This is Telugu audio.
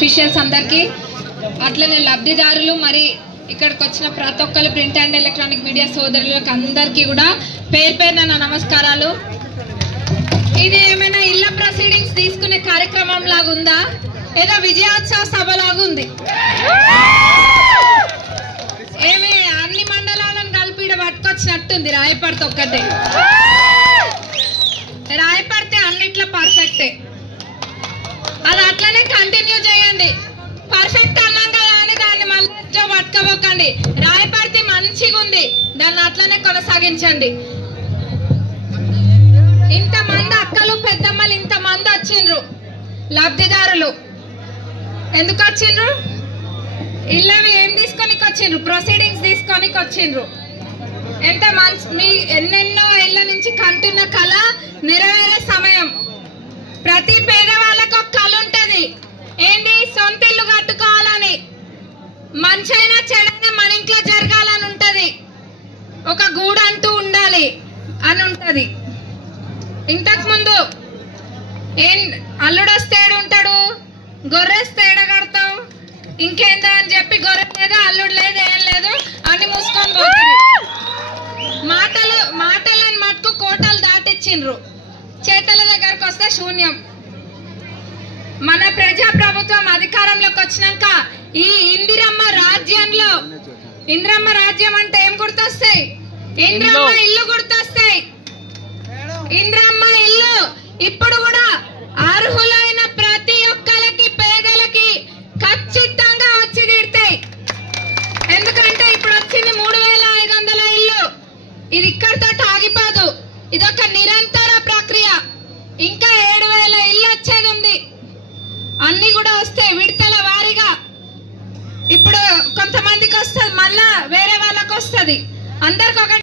అఫీషియల్స్ అందరికీ అట్లనే లబ్ధిదారులు మరి ఇక్కడికి వచ్చిన ప్రతి ఒక్కరు ప్రింట్ అండ్ ఎలక్ట్రానిక్ మీడియా సోదరులకు అందరికీ కూడా పేరు పేరున నా నమస్కారాలు. ఇది ఏమైనా ఇళ్ళ ప్రొసీడింగ్స్ తీసుకునే కార్యక్రమం లాగా ఉందా, ఏదో విజయోత్సవ సభ లాగా ఉంది? ఏమి అన్ని మండలాలను కలిపి పట్టుకొచ్చినట్టుంది. రాయపడితే ఒక్కటే, రాయపడితే అన్నిట్లో పర్ఫెక్టే. అది అట్లనే కంటిన్యూ చేయండి. పర్ఫెక్ట్ అన్నాం కదా అని దాన్ని మళ్ళీ పట్టుకోబోకండి. రాయపడితే మంచిగా ఉంది, దాన్ని అట్లనే కొనసాగించండి. ఇంతమంది అక్కలు పెద్దమ్మలు ఇంతమంది వచ్చిండ్రు లబ్ధిదారులు. ఎందుకు వచ్చిండ్రు? ఇళ్ళవి ఏం తీసుకొనికి వచ్చిండ్రు? ప్రొసీడింగ్స్ తీసుకొనికి వచ్చిండ్రు. ఎంత మంచి, మీ ఎన్నెన్నో ఏళ్ళ నుంచి కంటున్న కళ నెరవేరే సమయం. ప్రతి పేదవాళ్ళకు ఒక కళ ఉంటది, ఏంటి? సొంత ఇల్లు కట్టుకోవాలని. మంచైనా చెడైనా మన ఇంట్లో జరగాలని ఉంటది, ఒక గూడు అంటూ ఉండాలి అని ఉంటది. ఇంతకు ముందు ఏం అల్లుడొస్తే ఏడుంటాడు, గొర్రెస్తే ఏడగడతావు, ఇంకేందా అని చెప్పి గొర్రె లేదు, అల్లుడు లేదు, ఏం లేదు అని మూసుకొని పోతుంది. మాటలను మట్టుకు కోటలు దాటిచ్చిండ్రు, చేతల దగ్గరకు వస్తే శూన్యం. మన ప్రజా ప్రభుత్వం అధికారంలోకి వచ్చినాక ఈ ఇందిరమ్మ రాజ్యంలో, ఇందిరమ్మ రాజ్యం అంటే ఏం గుర్తొస్తాయి? ఇందిరమ్మ ఇల్లు గుర్తొస్తాయి. ఇందిరమ్మ ఇల్లు ఇప్పుడు కూడా అర్హులైన ప్రతి ఒక్కరికి, పేదలకి ఖచ్చితంగా వచ్చి తీరుతాయి. ఎందుకంటే ఇప్పుడు వచ్చింది 3500 ఇల్లు. ఇది ఇక్కడితో ఆగిపోదు, ఇదొక నిరంతర ప్రక్రియ. ఇంకా 7000 ఇల్లు వచ్చేది ఉంది. అన్ని కూడా వస్తాయి విడతల వారీగా. ఇప్పుడు కొంతమందికి వస్తుంది, మళ్ళా వేరే వాళ్ళకి వస్తుంది. అందరికి ఒక